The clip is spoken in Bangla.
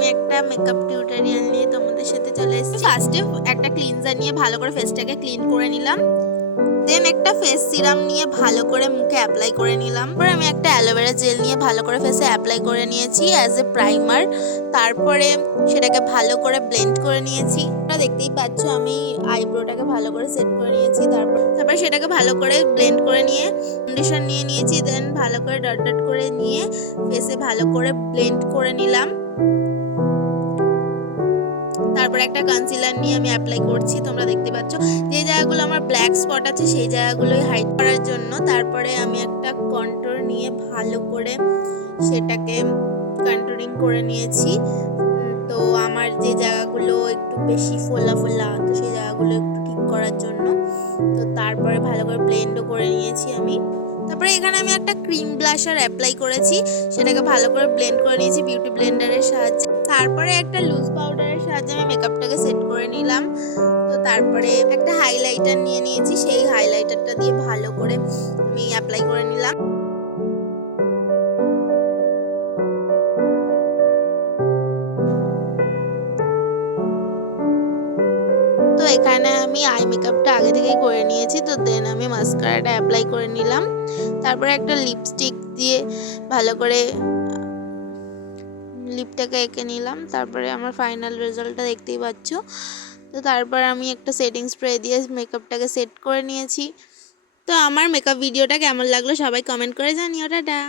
আমি একটা মেকআপ টিউটোরিয়াল নিয়ে তোমাদের সাথে চলে এসেছি। ফার্স্টে একটা ক্লিনজার নিয়ে ভালো করে ফেসটাকে ক্লিন করে নিলাম। দেন একটা ফেস সিরাম নিয়ে ভালো করে মুখে অ্যাপ্লাই করে নিলাম। তারপরে আমি একটা অ্যালোভেরা জেল নিয়ে ভালো করে ফেসে অ্যাপ্লাই করে নিয়েছি অ্যাজ এ প্রাইমার। তারপরে সেটাকে ভালো করে ব্লেন্ড করে নিয়েছি। তোমরা দেখতেই পাচ্ছ আমি আইব্রোটাকে ভালো করে সেট করে নিয়েছি। তারপরে সেটাকে ভালো করে ব্লেন্ড করে নিয়ে ফাউন্ডেশন নিয়ে নিয়েছি। দেন ভালো করে ডট ডট করে নিয়ে ফেসে ভালো করে ব্লেন্ড করে নিলাম। তারপরে একটা কনসিলার নিয়ে আমি অ্যাপ্লাই করছি। তোমরা দেখতে পাচ্ছ যে জায়গাগুলো আমার ব্ল্যাক স্পট আছে সেই জায়গাগুলোই হাইড করার জন্য। তারপরে আমি একটা কন্ট্রোল নিয়ে ভালো করে সেটাকে কন্ট্রোলিং করে নিয়েছি। তো আমার যে জায়গাগুলো একটু বেশি ফোলা ফোলা তো সেই জায়গাগুলো একটু ঠিক করার জন্য। তো তারপরে ভালো করে ব্লেন্ডও করে নিয়েছি আমি। তারপরে এখানে আমি একটা ক্রিম ব্লাশার অ্যাপ্লাই করেছি, সেটাকে ভালো করে ব্লেন্ড করে নিয়েছি বিউটি ব্লেন্ডারের সাহায্যে। তারপরে একটা লুজ পাউডারের সাহায্যে আমি মেকআপটাকে সেট করে নিলাম। তো তারপরে একটা হাইলাইটার নিয়ে নিয়েছি, সেই হাইলাইটারটা দিয়ে ভালো করে আমি অ্যাপ্লাই করে নিলাম। তো এখানে আমি আই মেকআপটা আগে থেকেই করে নিয়েছি। তো দেন আমি মাস্কারাটা অ্যাপ্লাই করে নিলাম। তারপরে একটা লিপস্টিক দিয়ে ভালো করে লিপটাকে এঁকে নিলাম। তারপরে আমার ফাইনাল রেজাল্টটা দেখতেই পাচ্ছ। তো তারপর আমি একটা সেটিং স্প্রে দিয়ে মেকআপটাকে সেট করে নিয়েছি। তো আমার মেকআপ ভিডিওটা কেমন লাগলো সবাই কমেন্ট করে জানিও। টাটা।